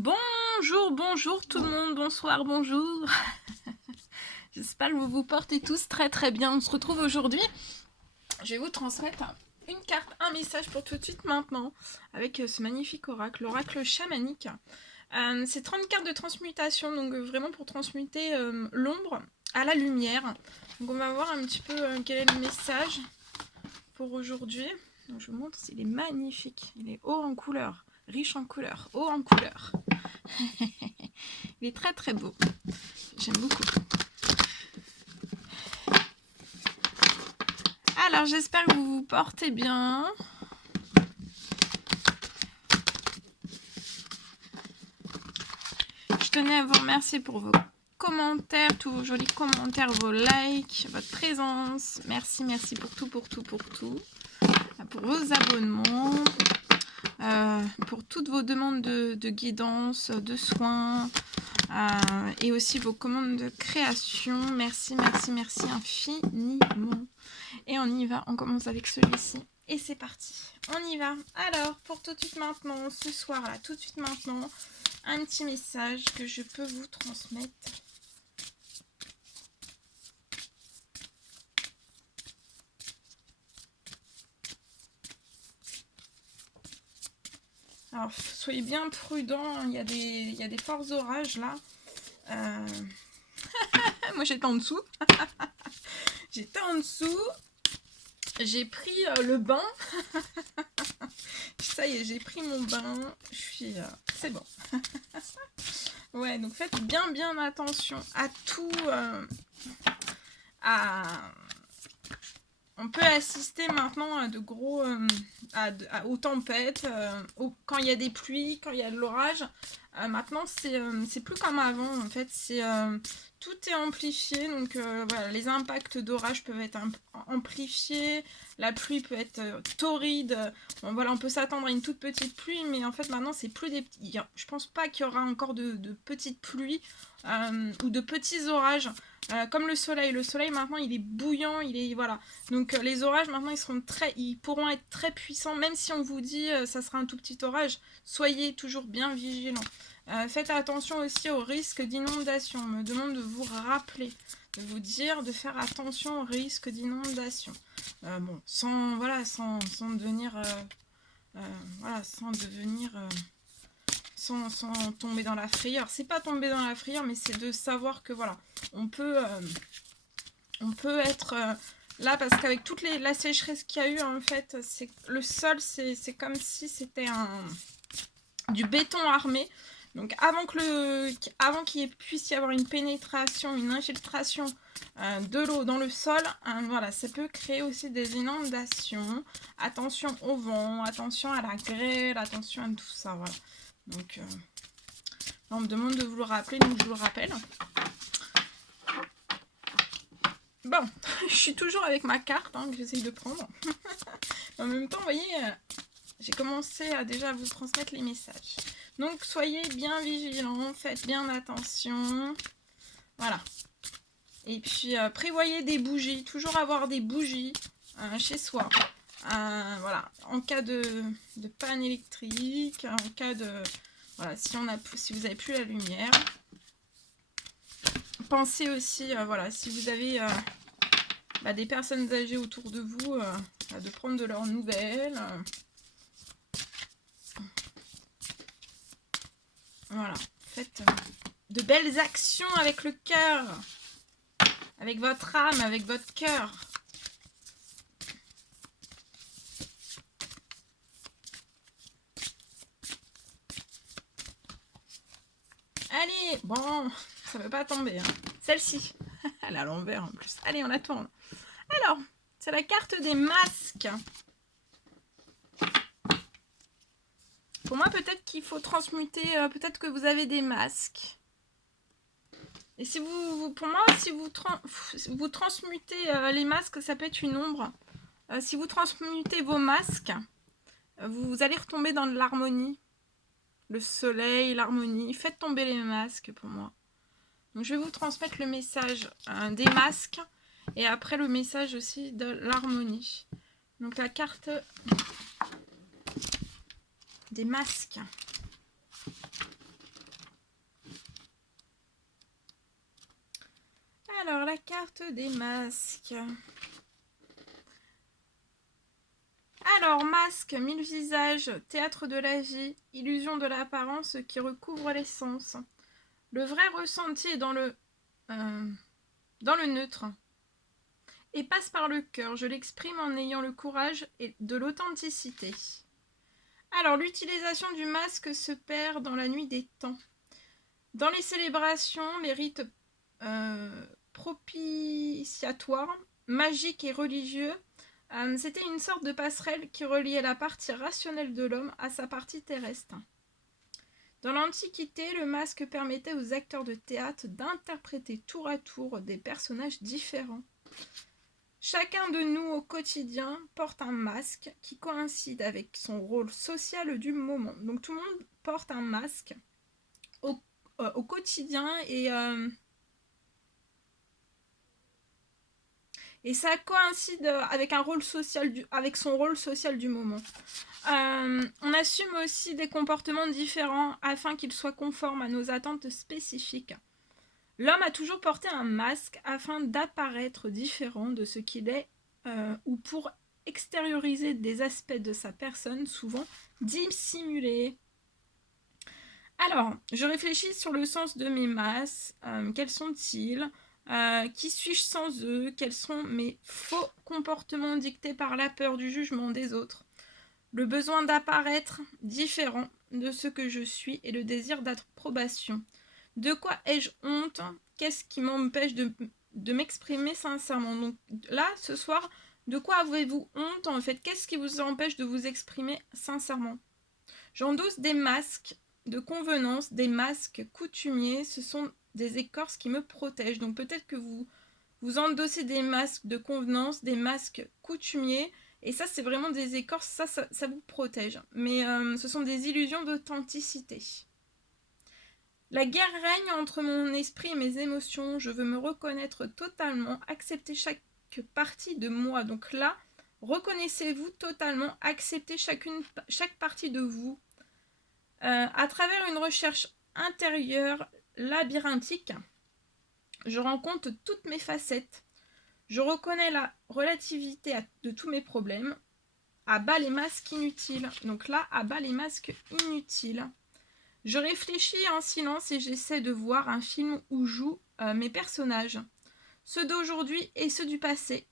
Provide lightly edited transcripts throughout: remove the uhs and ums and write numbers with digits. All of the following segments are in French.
Bonjour, bonjour tout le monde, bonsoir, bonjour. J'espère que vous vous portez tous très très bien. On se retrouve aujourd'hui. Je vais vous transmettre une carte, un message pour tout de suite maintenant avec ce magnifique oracle, l'oracle chamanique. C'est 30 cartes de transmutation, donc vraiment pour transmuter l'ombre à la lumière. Donc on va voir un petit peu quel est le message pour aujourd'hui. Donc je vous montre, il est magnifique, il est haut en couleur, riche en couleur, haut en couleur. Il est très très beau, j'aime beaucoup. Alors j'espère que vous vous portez bien. Je tenais à vous remercier pour vos commentaires, tous vos jolis commentaires, vos likes, votre présence. Merci, merci pour tout, pour tout, pour tout. Pour vos abonnements, pour toutes vos demandes de guidance, de soins, et aussi vos commandes de création. Merci, merci, merci infiniment. Et on y va, on commence avec celui-ci. Et c'est parti, on y va. Alors, pour tout de suite maintenant, ce soir là, tout de suite maintenant, un petit message que je peux vous transmettre. Alors, soyez bien prudents, il y a des forts orages là. Moi j'étais en dessous. J'étais en dessous. J'ai pris le bain. Ça y est, j'ai pris mon bain. Je suis... c'est bon. Ouais, donc faites bien attention à tout. On peut assister maintenant à de gros... aux tempêtes, quand il y a des pluies, quand il y a de l'orage. Maintenant, c'est plus comme avant, en fait. Tout est amplifié, donc voilà, les impacts d'orage peuvent être amplifiés, la pluie peut être torride. Bon, voilà, on peut s'attendre à une toute petite pluie, mais en fait, maintenant, c'est plus des petits... Je pense pas qu'il y aura encore de petites pluies ou de petits orages. Comme le soleil, maintenant il est bouillant, voilà. Donc les orages maintenant ils pourront être très puissants, même si on vous dit ça sera un tout petit orage. Soyez toujours bien vigilants. Faites attention aussi au risque d'inondation. On me demande de vous rappeler, de vous dire de faire attention au risque d'inondation. Bon, sans devenir sans tomber dans la frayeur. C'est pas tomber dans la frayeur, mais c'est de savoir que voilà, on peut être là, parce qu'avec toute la sécheresse qu'il y a eu, en fait, le sol, c'est comme si c'était du béton armé. Donc avant qu'il puisse y avoir une pénétration, une infiltration de l'eau dans le sol, voilà, ça peut créer aussi des inondations. Attention au vent, attention à la grêle, attention à tout ça, voilà. Donc on me demande de vous le rappeler, donc je vous le rappelle. Bon, je suis toujours avec ma carte que j'essaye de prendre. En même temps, vous voyez, j'ai commencé à déjà vous transmettre les messages. Donc, soyez bien vigilants, faites bien attention. Voilà. Et puis, prévoyez des bougies. Toujours avoir des bougies chez soi. Voilà. En cas de panne électrique, en cas de... Voilà, si vous n'avez plus la lumière. Pensez aussi, voilà, si vous avez... des personnes âgées autour de vous, de prendre de leurs nouvelles. Voilà, faites de belles actions avec le cœur, avec votre âme, avec votre cœur. Allez, bon, ça ne veut pas tomber. Celle-ci, elle est à l'envers en plus. Allez, on la tourne. Alors, c'est la carte des masques. Pour moi, peut-être qu'il faut transmuter, peut-être que vous avez des masques. Et si pour moi, si vous transmutez les masques, ça peut être une ombre. Si vous transmutez vos masques, vous allez retomber dans de l'harmonie. Le soleil, l'harmonie. Faites tomber les masques pour moi. Donc, je vais vous transmettre le message des masques. Et après, le message aussi de l'harmonie. Donc, la carte des masques. Alors, la carte des masques. Alors, masque, mille visages, théâtre de la vie, illusion de l'apparence qui recouvre l'essence. Le vrai ressenti est dans le neutre et passe par le cœur. Je l'exprime en ayant le courage et de l'authenticité. Alors, l'utilisation du masque se perd dans la nuit des temps. Dans les célébrations, les rites propitiatoires, magiques et religieux, c'était une sorte de passerelle qui reliait la partie rationnelle de l'homme à sa partie terrestre. Dans l'Antiquité, le masque permettait aux acteurs de théâtre d'interpréter tour à tour des personnages différents. Chacun de nous au quotidien porte un masque qui coïncide avec son rôle social du moment. Donc tout le monde porte un masque au quotidien et ça coïncide avec avec son rôle social du moment. On assume aussi des comportements différents afin qu'ils soient conformes à nos attentes spécifiques. L'homme a toujours porté un masque afin d'apparaître différent de ce qu'il est ou pour extérioriser des aspects de sa personne souvent dissimulés. Alors, je réfléchis sur le sens de mes masques. Quels sont-ils ? Qui suis-je sans eux? Quels sont mes faux comportements dictés par la peur du jugement des autres? Le besoin d'apparaître différent de ce que je suis et le désir d'approbation. De quoi ai-je honte? Qu'est-ce qui m'empêche de m'exprimer sincèrement? Donc là, ce soir, de quoi avez-vous honte en fait? Qu'est-ce qui vous empêche de vous exprimer sincèrement? J'endosse des masques de convenance, des masques coutumiers. Ce sont des écorces qui me protègent. Donc peut-être que vous endossez des masques de convenance, des masques coutumiers. Et ça, c'est vraiment des écorces, ça vous protège. Mais ce sont des illusions d'authenticité. La guerre règne entre mon esprit et mes émotions. Je veux me reconnaître totalement, accepter chaque partie de moi. Donc là, reconnaissez-vous totalement, acceptez chaque partie de vous. À travers une recherche intérieure labyrinthique, je rencontre toutes mes facettes. Je reconnais la relativité de tous mes problèmes. À bas les masques inutiles. Donc là, à bas les masques inutiles. Je réfléchis en silence et j'essaie de voir un film où jouent mes personnages. Ceux d'aujourd'hui et ceux du passé.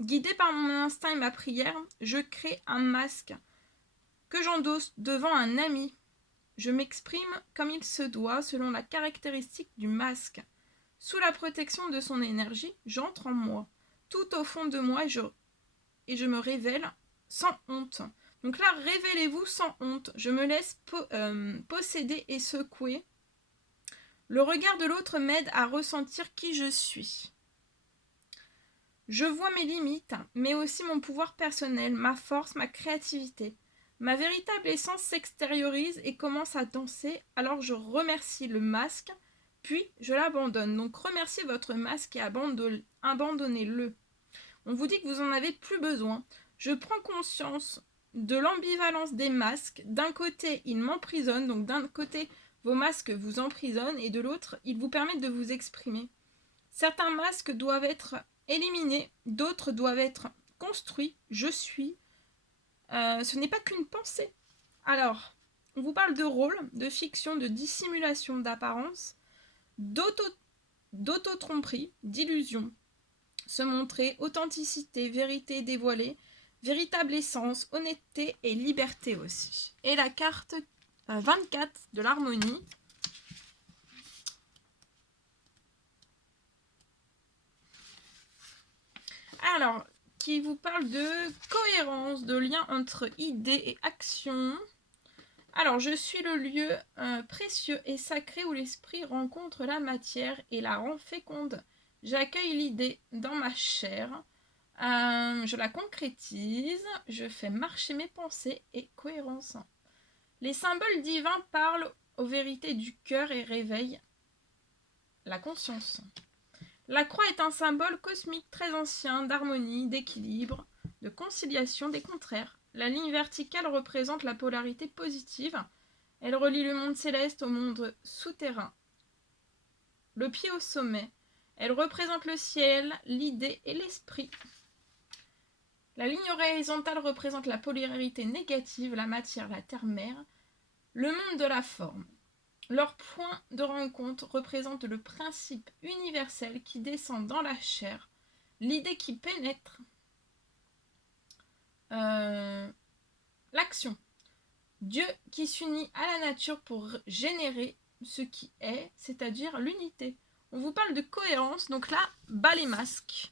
Guidé par mon instinct et ma prière, je crée un masque que j'endosse devant un ami. Je m'exprime comme il se doit selon la caractéristique du masque. Sous la protection de son énergie, j'entre en moi, tout au fond de moi et je me révèle sans honte. Donc là, révélez-vous sans honte. Je me laisse posséder et secouer. Le regard de l'autre m'aide à ressentir qui je suis. Je vois mes limites, mais aussi mon pouvoir personnel, ma force, ma créativité. Ma véritable essence s'extériorise et commence à danser, alors je remercie le masque, puis je l'abandonne. Donc remerciez votre masque et abandonnez-le. On vous dit que vous n'en avez plus besoin. Je prends conscience de l'ambivalence des masques. D'un côté, ils m'emprisonnent, donc d'un côté, vos masques vous emprisonnent, et de l'autre, ils vous permettent de vous exprimer. Certains masques doivent être éliminés, d'autres doivent être construits. Je suis. Ce n'est pas qu'une pensée. Alors, on vous parle de rôle, de fiction, de dissimulation d'apparence, d'auto-tromperie, d'illusion. Se montrer, authenticité, vérité dévoilée, véritable essence, honnêteté et liberté aussi. Et la carte 24 de l'harmonie. Alors, qui vous parle de cohérence, de lien entre idées et actions. Alors, je suis le lieu précieux et sacré où l'esprit rencontre la matière et la rend féconde. J'accueille l'idée dans ma chair, je la concrétise, je fais marcher mes pensées et cohérence. Les symboles divins parlent aux vérités du cœur et réveillent la conscience. La croix est un symbole cosmique très ancien d'harmonie, d'équilibre, de conciliation des contraires. La ligne verticale représente la polarité positive. Elle relie le monde céleste au monde souterrain. Le pied au sommet. Elle représente le ciel, l'idée et l'esprit. La ligne horizontale représente la polarité négative, la matière, la terre-mère, le monde de la forme. Leur point de rencontre représente le principe universel qui descend dans la chair, l'idée qui pénètre, l'action. Dieu qui s'unit à la nature pour générer ce qui est, c'est-à-dire l'unité. On vous parle de cohérence, donc là, bas les masques.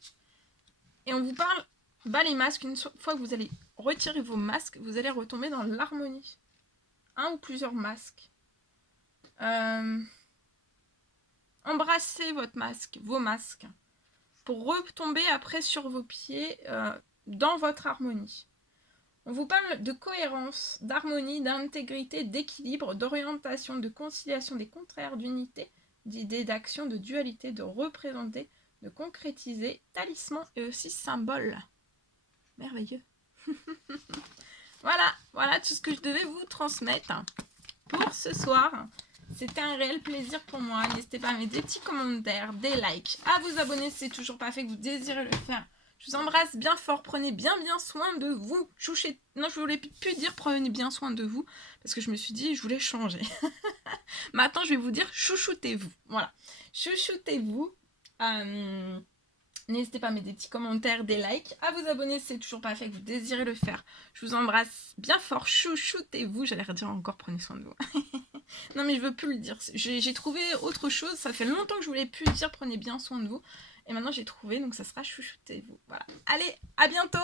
Et on vous parle, bas les masques, une fois que vous allez retirer vos masques, vous allez retomber dans l'harmonie. Un ou plusieurs masques. Embrassez votre masque, vos masques, pour retomber après sur vos pieds dans votre harmonie. On vous parle de cohérence, d'harmonie, d'intégrité, d'équilibre, d'orientation, de conciliation des contraires, d'unité, d'idée, d'action, de dualité, de représenter, de concrétiser, talisman et aussi symbole. Merveilleux. Voilà tout ce que je devais vous transmettre pour ce soir. C'était un réel plaisir pour moi. N'hésitez pas à mettre des petits commentaires, des likes, à vous abonner si c'est toujours pas fait, que vous désirez le faire. Je vous embrasse bien fort, prenez bien soin de vous. Non, je voulais plus dire prenez bien soin de vous, parce que je me suis dit, je voulais changer. Maintenant, je vais vous dire chouchoutez-vous. Voilà, chouchoutez-vous. N'hésitez pas à mettre des petits commentaires, des likes, à vous abonner si c'est toujours pas fait, que vous désirez le faire. Je vous embrasse bien fort, chouchoutez-vous. J'allais redire encore, prenez soin de vous. Non, mais je veux plus le dire. J'ai trouvé autre chose. Ça fait longtemps que je voulais plus dire prenez bien soin de vous. Et maintenant j'ai trouvé, donc ça sera chouchoutez-vous. Voilà. Allez, à bientôt!